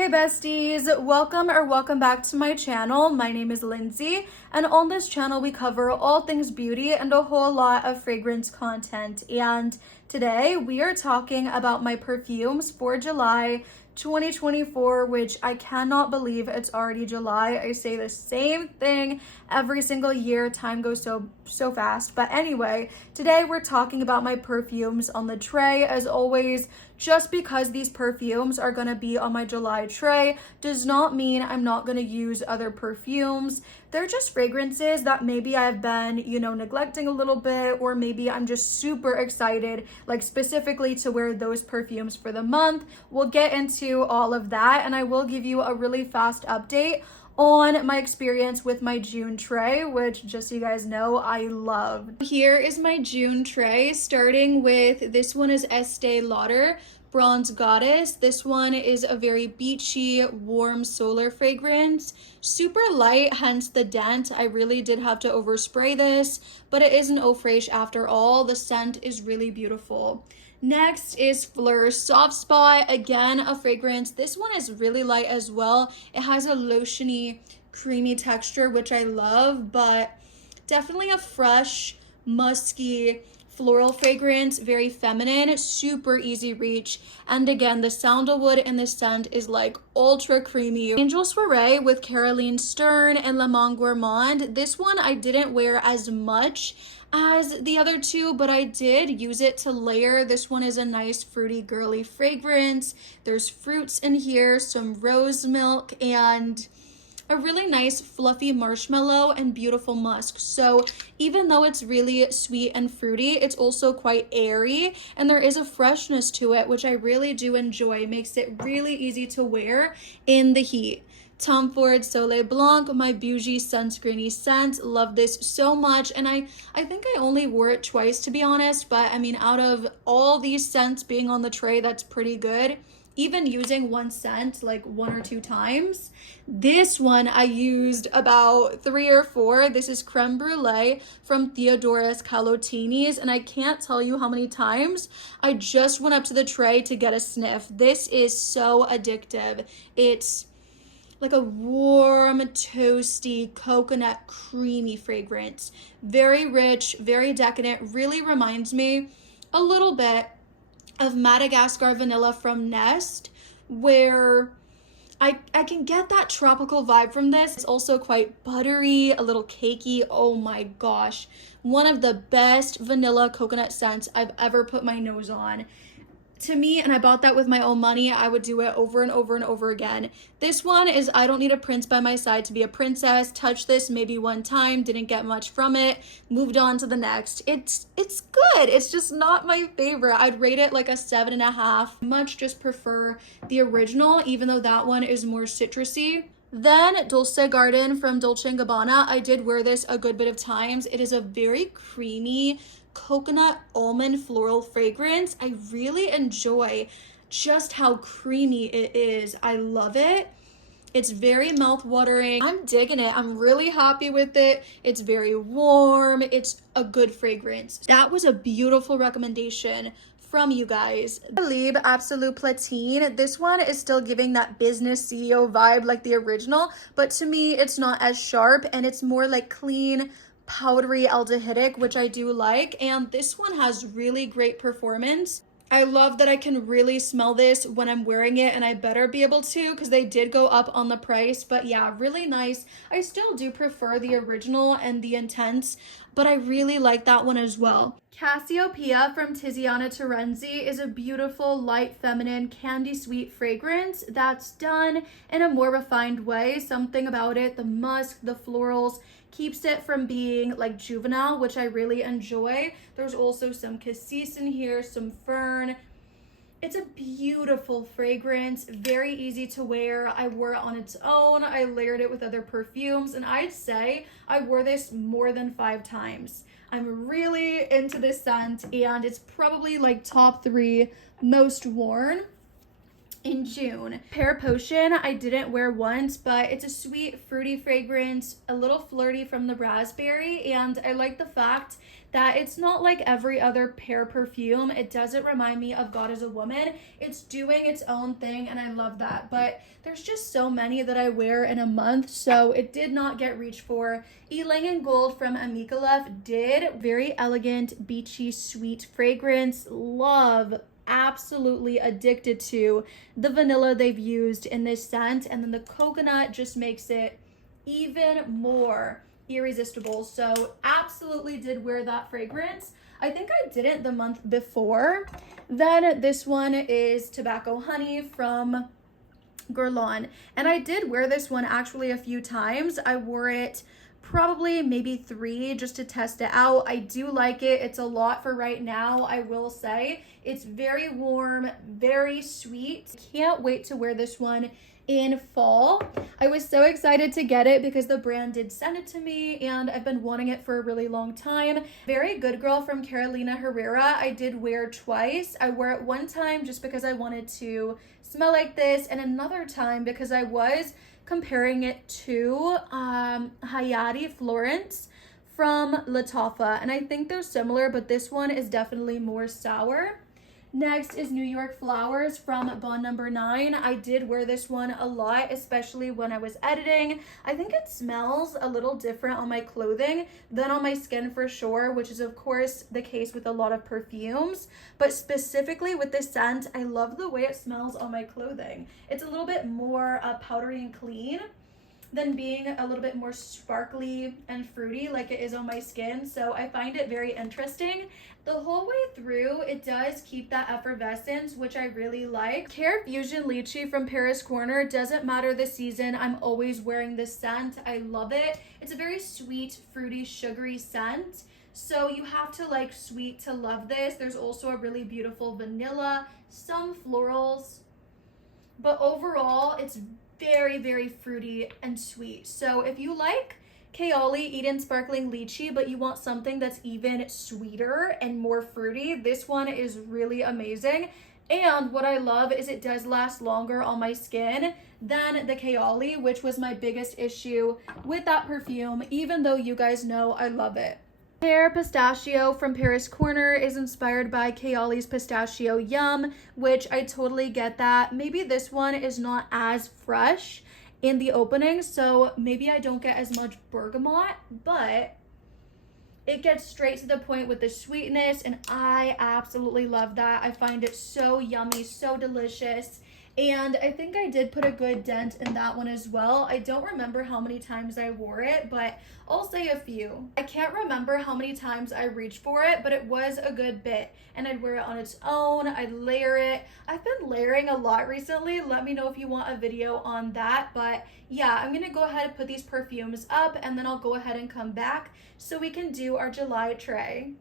Hey besties, welcome back to my channel. My name is Lindsay, and on this channel we cover all things beauty and a whole lot of fragrance content. And today we are talking about my perfumes for July 2024, which I cannot believe it's already July. I say the same thing every single year. Time goes so fast. But anyway, today we're talking about my perfumes on the tray. As always, just because these perfumes are going to be on my July tray does not mean I'm not going to use other perfumes. They're just fragrances that maybe I've been, neglecting a little bit, or maybe I'm just super excited, like specifically to wear those perfumes for the month. We'll get into all of that, and I will give you a really fast update on my experience with my June tray, which just so you guys know, I love. Here is my June tray, starting with this one is Estee Lauder Bronze Goddess. This one is a very beachy, warm solar fragrance. Super light, hence the dent. I really did have to overspray this, but it is an eau fraiche after all. The scent is really beautiful. Next is Phlur Soft Spot. Again, a fragrance. This one is really light as well. It has a lotiony, creamy texture, which I love, but definitely a fresh, musky, floral fragrance, very feminine, super easy reach. And again, the sandalwood in the scent is like ultra creamy. Angel Soiree with Caroline Stern and Le Monde Gourmand. This one I didn't wear as much as the other two, but I did use it to layer. This one is a nice fruity girly fragrance. There's fruits in here, some rose milk, and a really nice fluffy marshmallow and beautiful musk. So even though it's really sweet and fruity, it's also quite airy, and there is a freshness to it, which I really do enjoy. Makes it really easy to wear in the heat. Tom Ford Soleil Blanc, my bougie sunscreeny scent. Love this so much, and I think I only wore it twice, to be honest, but I mean, out of all these scents being on the tray, that's pretty good. Even using one scent like 1 or 2 times. This one I used about 3 or 4. This is Creme Brulee from Theodoros Kalottinis, and I can't tell you how many times I just went up to the tray to get a sniff. This is so addictive. It's like a warm, toasty, coconut, creamy fragrance. Very rich, very decadent. Really reminds me a little bit of Madagascar Vanilla from Nest, where I can get that tropical vibe from this. It's also quite buttery, a little cakey. Oh my gosh. One of the best vanilla coconut scents I've ever put my nose on. To me, and I bought that with my own money, I would do it over and over and over again. This one is I don't need a prince by my side to be a princess. Touched this maybe one time, didn't get much from it, moved on to the next. It's good. It's just not my favorite. I'd rate it like a 7.5. Much just prefer the original, even though that one is more citrusy. Then Dulce Garden from Dolce & Gabbana. I did wear this a good bit of times. It is a very creamy, coconut almond floral fragrance. I really enjoy just how creamy it is. I love it. It's very mouth-watering. I'm digging it. I'm really happy with it. It's very warm. It's a good fragrance. That was a beautiful recommendation from you guys. Liebe Absolute Platine. This one is still giving that business CEO vibe like the original, but to me it's not as sharp, and it's more like clean, powdery aldehydic, which I do like. And this one has really great performance. I love that I can really smell this when I'm wearing it, and I better be able to because they did go up on the price. But yeah, really nice. I still do prefer the original and the Intense, but I really like that one as well. Cassiopeia from Tiziana Terenzi is a beautiful, light, feminine, candy sweet fragrance that's done in a more refined way. Something about it, the musk, the florals, keeps it from being like juvenile, which I really enjoy. There's also some cassis in here, some fern. It's a beautiful fragrance, very easy to wear. I wore it on its own. I layered it with other perfumes, and I'd say I wore this more than 5 times. I'm really into this scent, and it's probably like top 3 most worn. in June. Pear Potion, I didn't wear once, but it's a sweet, fruity fragrance, a little flirty from the raspberry, and I like the fact that it's not like every other pear perfume. It doesn't remind me of God is a Woman. It's doing its own thing, and I love that. But there's just so many that I wear in a month, so it did not get reached for. Ylang and Gold from Amikalev did. Very elegant, beachy, sweet fragrance. Love, absolutely addicted to the vanilla they've used in this scent, and then the coconut just makes it even more irresistible. So absolutely did wear that fragrance. I think I didn't the month before. Then this one is Tobacco Honey from Guerlain, and I did wear this one actually a few times. I wore it probably maybe 3 just to test it out. I do like it. It's a lot for right now, I will say. It's very warm, very sweet. Can't wait to wear this one in fall. I was so excited to get it because the brand did send it to me, and I've been wanting it for a really long time. Very Good Girl from Carolina Herrera, I did wear twice. I wore it one time just because I wanted to smell like this, and another time because I was comparing it to Hayati Florence from Lattafa, and I think they're similar, but this one is definitely more sour. Next is New York Flowers from Bond Number 9. I did wear this one a lot, especially when I was editing. I think it smells a little different on my clothing than on my skin for sure, which is of course the case with a lot of perfumes. But specifically with this scent, I love the way it smells on my clothing. It's a little bit more powdery and clean than being a little bit more sparkly and fruity like it is on my skin. So I find it very interesting. The whole way through, it does keep that effervescence, which I really like. Care Fusion Lychee from Paris Corner. Doesn't matter the season, I'm always wearing this scent. I love it. It's a very sweet, fruity, sugary scent. So you have to like sweet to love this. There's also a really beautiful vanilla, some florals, but overall it's very, very fruity and sweet. So if you like Kaoli Eden Sparkling Lychee, but you want something that's even sweeter and more fruity, this one is really amazing. And what I love is it does last longer on my skin than the Kaoli, which was my biggest issue with that perfume, even though you guys know I love it. Pear Pistachio from Paris Corner is inspired by Kaoli's Pistachio Yum, which I totally get that. Maybe this one is not as fresh in the opening, so maybe I don't get as much bergamot, but it gets straight to the point with the sweetness, and I absolutely love that. I find it so yummy, so delicious. And I think I did put a good dent in that one as well. I don't remember how many times I wore it, but I'll say a few. I can't remember how many times I reached for it, but it was a good bit. And I'd wear it on its own, I'd layer it. I've been layering a lot recently. Let me know if you want a video on that. But yeah, I'm gonna go ahead and put these perfumes up, and then I'll go ahead and come back so we can do our July tray.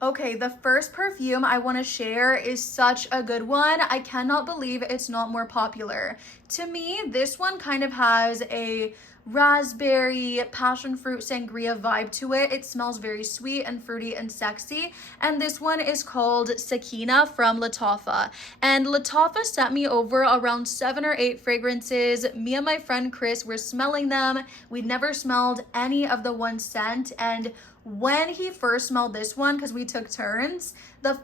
Okay, the first perfume I want to share is such a good one. I cannot believe it's not more popular. To me, this one kind of has a raspberry, passion fruit, sangria vibe to it. It smells very sweet and fruity and sexy. And this one is called Sakina from Lattafa. And Lattafa sent me over around 7 or 8 fragrances. Me and my friend Chris were smelling them. We'd never smelled any of the one scent, and when he first smelled this one, because we took turns,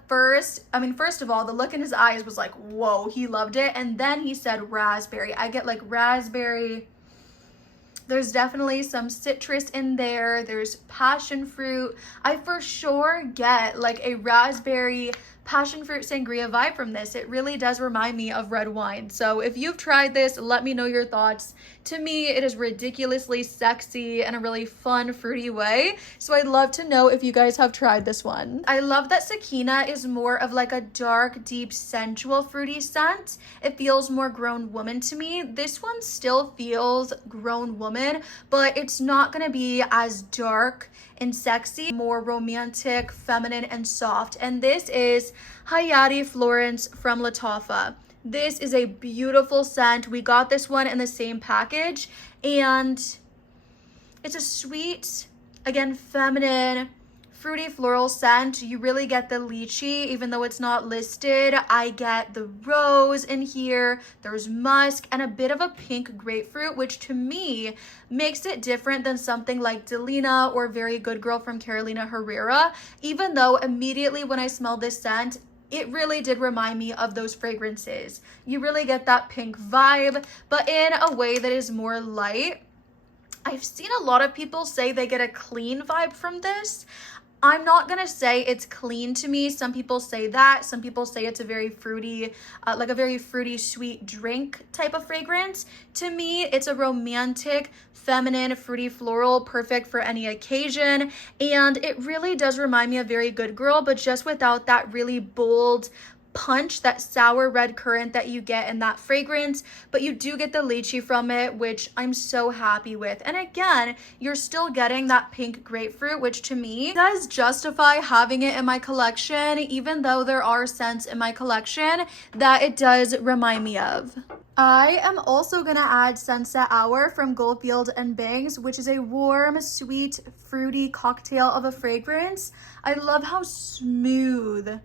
first of all, the look in his eyes was like, whoa, he loved it. And then he said raspberry. I get like raspberry. There's definitely some citrus in there. There's passion fruit. I for sure get like a raspberry passion fruit sangria vibe from this. It really does remind me of red wine. So if you've tried this, let me know your thoughts. To me, it is ridiculously sexy in a really fun, fruity way. So I'd love to know if you guys have tried this one. I love that Sakina is more of like a dark, deep, sensual, fruity scent. It feels more grown woman to me. This one still feels grown woman, but it's not gonna be as dark and sexy, more romantic, feminine, and soft. And this is Hayati Florence from Lattafa. This is a beautiful scent. We got this one in the same package, and it's a sweet, again, feminine, fruity floral scent. You really get the lychee, even though it's not listed. I get the rose in here, there's musk, and a bit of a pink grapefruit, which to me makes it different than something like Delina or Very Good Girl from Carolina Herrera, even though immediately when I smelled this scent, it really did remind me of those fragrances. You really get that pink vibe, but in a way that is more light. I've seen a lot of people say they get a clean vibe from this. I'm not gonna say it's clean to me. Some people say that. Some people say it's a very fruity, like a very fruity, sweet drink type of fragrance. To me, it's a romantic, feminine, fruity floral, perfect for any occasion. And it really does remind me of Very Good Girl, but just without that really bold punch, that sour red currant that you get in that fragrance, but you do get the lychee from it, which I'm so happy with. And again, you're still getting that pink grapefruit, which to me does justify having it in my collection, even though there are scents in my collection that it does remind me of. I am also gonna add Sunset Hour from Goldfield and Bangs, which is a warm, sweet, fruity cocktail of a fragrance. I love how smooth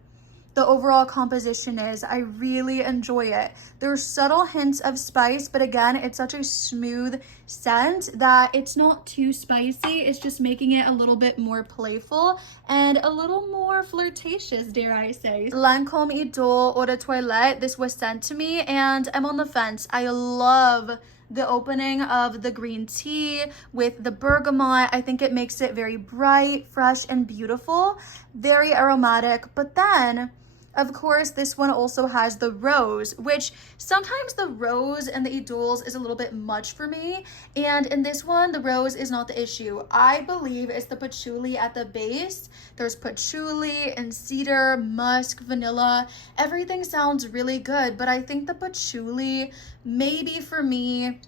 the overall composition is. I really enjoy it. There's subtle hints of spice, but again, it's such a smooth scent that it's not too spicy. It's just making it a little bit more playful and a little more flirtatious, dare I say. Lancome Idole Eau de Toilette. This was sent to me and I'm on the fence. I love the opening of the green tea with the bergamot. I think it makes it very bright, fresh, and beautiful. Very aromatic, but then of course, this one also has the rose, which sometimes the rose and the Idols is a little bit much for me. And in this one, the rose is not the issue. I believe it's the patchouli at the base. There's patchouli and cedar, musk, vanilla. Everything sounds really good, but I think the patchouli, maybe for me,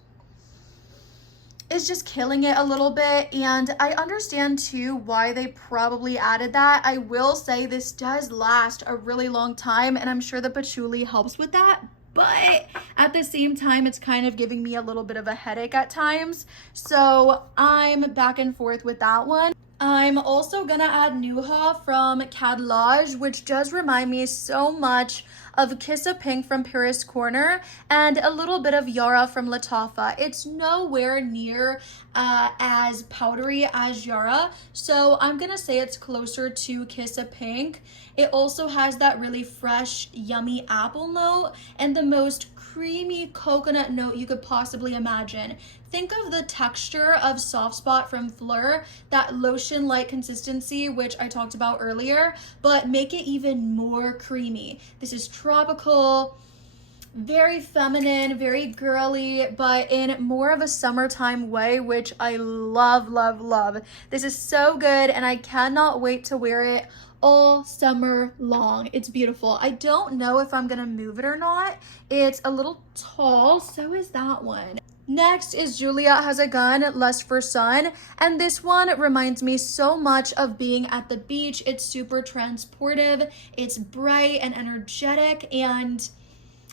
is just killing it a little bit, and I understand too why they probably added that. I will say this does last a really long time, and I'm sure the patchouli helps with that, but at the same time it's kind of giving me a little bit of a headache at times, so I'm back and forth with that one. I'm also gonna add Nuha from Cadlage, which does remind me so much of Kiss of Pink from Paris Corner and a little bit of Yara from Lattafa. It's nowhere near as powdery as Yara, so I'm gonna say it's closer to Kiss of Pink. It also has that really fresh, yummy apple note and the most creamy coconut note you could possibly imagine. Think of the texture of Soft Spot from Phlur, that lotion-like consistency, which I talked about earlier, but make it even more creamy. This is tropical, very feminine, very girly, but in more of a summertime way, which I love, love, love. This is so good, and I cannot wait to wear it all summer long. It's beautiful. I don't know if I'm gonna move it or not. It's a little tall, so is that one. Next is Juliet Has a Gun, Lust for Sun, and this one reminds me so much of being at the beach. It's super transportive, it's bright and energetic, and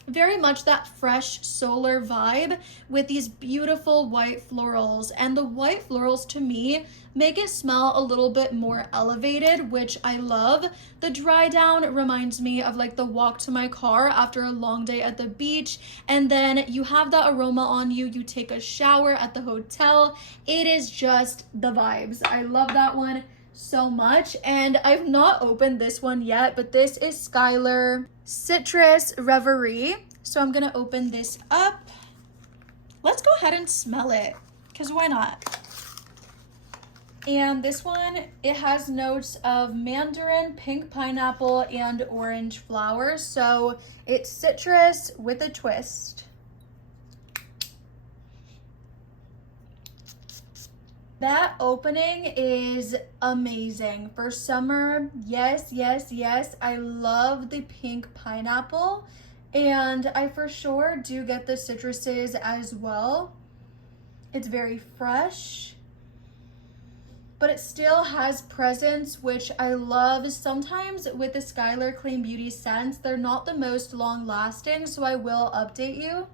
very much that fresh solar vibe with these beautiful white florals. And the white florals to me make it smell a little bit more elevated, which I love. The dry down reminds me of like the walk to my car after a long day at the beach, and then you have that aroma on you, you take a shower at the hotel. It is just the vibes. I love that one so much, and I've not opened this one yet, but this is Skylar Citrus Reverie, so I'm gonna open this up. Let's go ahead and smell it, because why not? And this one, it has notes of mandarin, pink pineapple, and orange flowers, so it's citrus with a twist. That opening is amazing. For summer, yes, yes, yes. I love the pink pineapple, and I for sure do get the citruses as well. It's very fresh, but it still has presence, which I love. Sometimes with the Skylar Clean Beauty scents, they're not the most long lasting, so I will update you.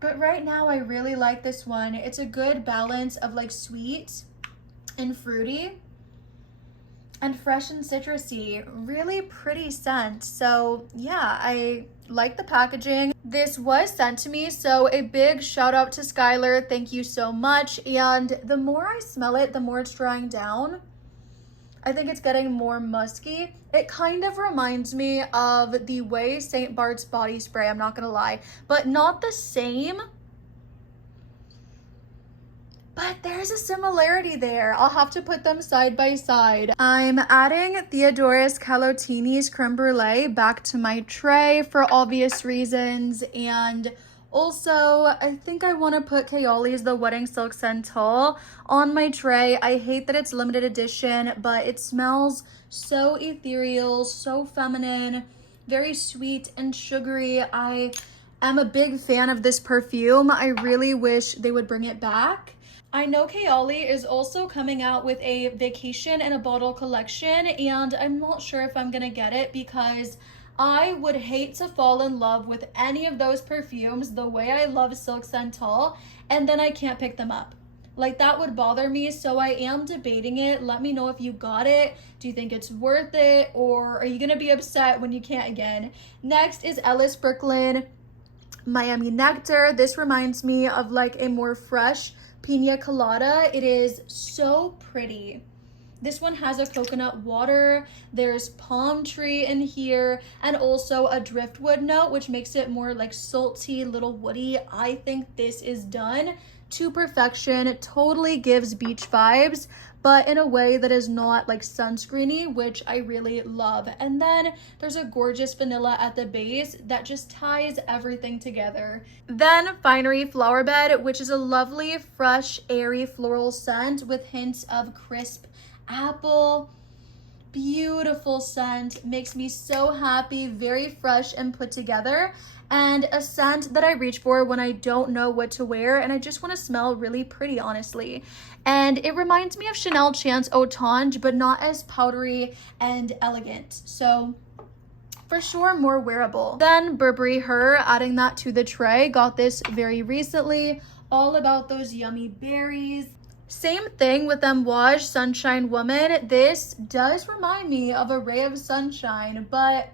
But right now I really like this one. It's a good balance of like sweet and fruity. and fresh and citrusy. Really pretty scent. So yeah, I like the packaging. This was sent to me, so a big shout out to Skylar. Thank you so much. And the more I smell it, the more it's drying down. I think it's getting more musky. It kind of reminds me of the Way St. Bart's body spray, I'm not gonna lie, but not the same. But there's a similarity there. I'll have to put them side by side. I'm adding Theodoros Calotini's Creme Brulee back to my tray for obvious reasons. And also, I think I want to put Kayali's The Wedding Silk Santal on my tray. I hate that it's limited edition, but it smells so ethereal, so feminine, very sweet and sugary. I am a big fan of this perfume. I really wish they would bring it back. I know Kayali is also coming out with a vacation in a bottle collection, and I'm not sure if I'm gonna get it because I would hate to fall in love with any of those perfumes the way I love Silk Santal, and then I can't pick them up. Like, that would bother me, so I am debating it. Let me know if you got it. Do you think it's worth it, or are you gonna be upset when you can't again? Next is Ellis Brooklyn Miami Nectar. This reminds me of like a more fresh pina colada. It is so pretty. This one has a coconut water, there's palm tree in here, and also a driftwood note, which makes it more like salty, little woody. I think this is done to perfection. It totally gives beach vibes, but in a way that is not like sunscreeny, which I really love. And then there's a gorgeous vanilla at the base that just ties everything together. Then Finery Flower Bed, which is a lovely, fresh, airy floral scent with hints of crisp apple. Beautiful scent, makes me so happy, very fresh and put together, and a scent that I reach for when I don't know what to wear and I just want to smell really pretty, honestly. And it reminds me of Chanel Chance Autange, but not as powdery and elegant, so for sure more wearable. Then Burberry Her, adding that to the tray. Got this very recently, all about those yummy berries. Same thing with Amouage Sunshine Woman. This does remind me of a ray of sunshine, but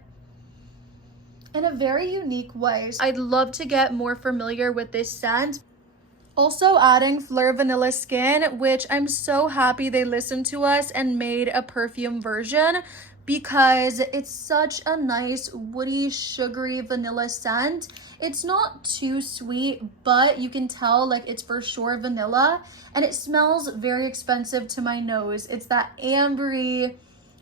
in a very unique way. I'd love to get more familiar with this scent. Also adding Phlur Vanilla Skin, which I'm so happy they listened to us and made a perfume version, because it's such a nice woody sugary vanilla scent. It's not too sweet, but you can tell like it's for sure vanilla, and it smells very expensive to my nose. It's that ambery,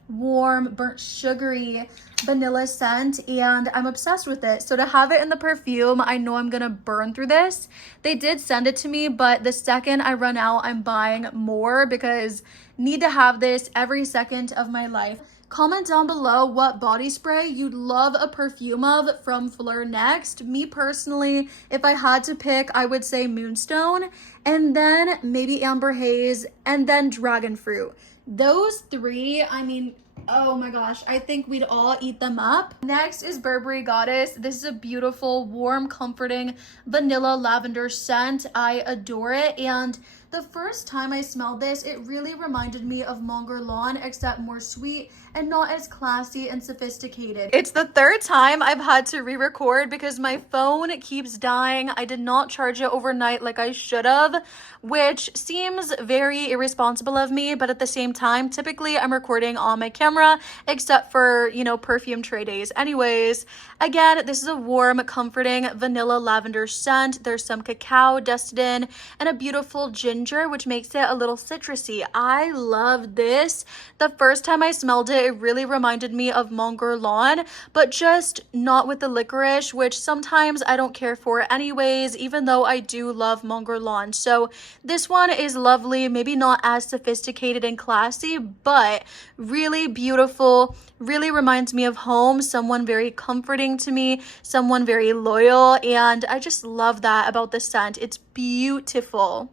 warm, burnt sugary vanilla scent, and I'm obsessed with it. So to have it in the perfume, I know I'm gonna burn through this. They did send it to me, but the second I run out, I'm buying more because need to have this every second of my life. Comment down below what body spray you'd love a perfume of from Phlur next. Me personally, if I had to pick, I would say Moonstone, and then maybe Amber Haze, and then Dragon Fruit. Those three, I mean, oh my gosh, I think we'd all eat them up. Next is Burberry Goddess. This is a beautiful, warm, comforting vanilla lavender scent. I adore it, and the first time I smelled this, it really reminded me of Mon Guerlain, except more sweet and not as classy and sophisticated. It's the third time I've had to re-record because my phone keeps dying. I did not charge it overnight like I should have, which seems very irresponsible of me, but at the same time, typically I'm recording on my camera, except for, you know, perfume tray days. Anyways, again, this is a warm, comforting vanilla lavender scent. There's some cacao dusted in and a beautiful ginger, which makes it a little citrusy. I love this. The first time I smelled it, it really reminded me of Mon Guerlain, but just not with the licorice, which sometimes I don't care for anyways, even though I do love Mon Guerlain. So this one is lovely, maybe not as sophisticated and classy, but really beautiful, really reminds me of home, someone very comforting to me, someone very loyal, and I just love that about the scent. It's beautiful.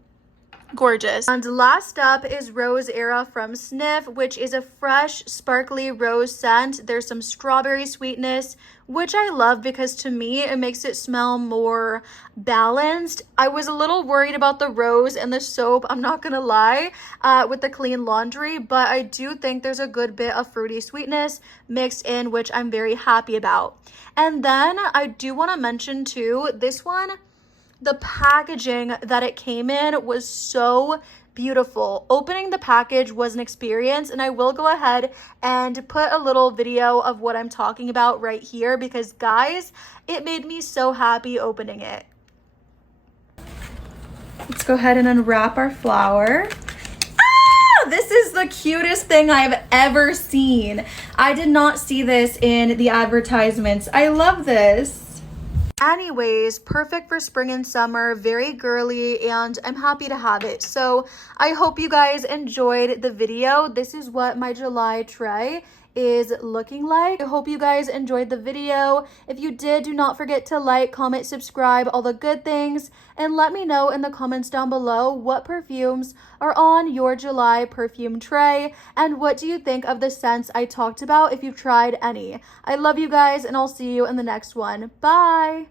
Gorgeous. And last up is Rose Era from Snif, which is a fresh, sparkly rose scent. There's some strawberry sweetness, which I love because to me, it makes it smell more balanced. I was a little worried about the rose and the soap, I'm not gonna lie, with the clean laundry, but I do think there's a good bit of fruity sweetness mixed in, which I'm very happy about. And then I do wanna mention too, this one, the packaging that it came in was so beautiful. Opening the package was an experience, and I will go ahead and put a little video of what I'm talking about right here because guys, it made me so happy opening it. Let's go ahead and unwrap our flower. This is the cutest thing I've ever seen. I did not see this in the advertisements. I love this. Anyways, perfect for spring and summer, very girly, and I'm happy to have it. So I hope you guys enjoyed the video. This is what my July tray is looking like. I hope you guys enjoyed the video. If you did, do not forget to like, comment, subscribe, all the good things, and let me know in the comments down below what perfumes are on your July perfume tray and what do you think of the scents I talked about if you've tried any. I love you guys and I'll see you in the next one. Bye!